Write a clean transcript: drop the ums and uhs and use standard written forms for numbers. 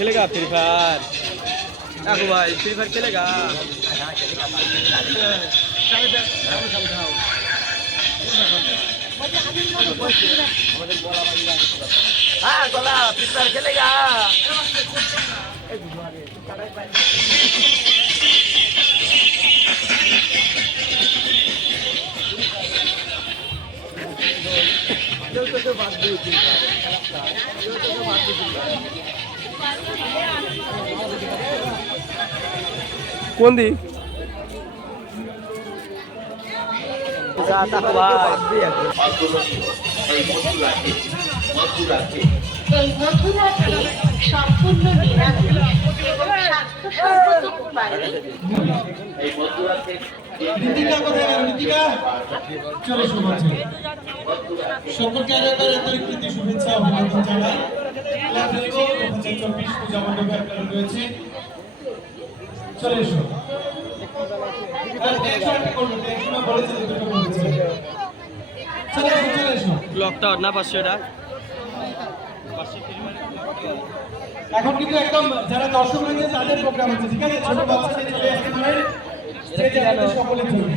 खेलेगा free fire? आगो भाई फ्री फायर खेलेगा? हाँ बोला फ्री फायर खेलेगा? कौन दी এই মধুরাতে সম্পূর্ণ নিরামিষ এবং স্বাস্থ্যসম্মত উপায়ে সকলকে আরেকবার আন্তরিক প্রীতি শুভেচ্ছা অভিনন্দন জানাই। পূজা মণ্ডপে আপনারা রয়েছে, চলে এসো। ব্লকটা না পাশে এটা এখন কিন্তু একদম যারা দর্শক রয়েছে তাদের প্রোগ্রাম হচ্ছে, ঠিক আছে? ছোট বাচ্চাদের চলে আসতে পারেন, স্টেজে সকলের জন্য।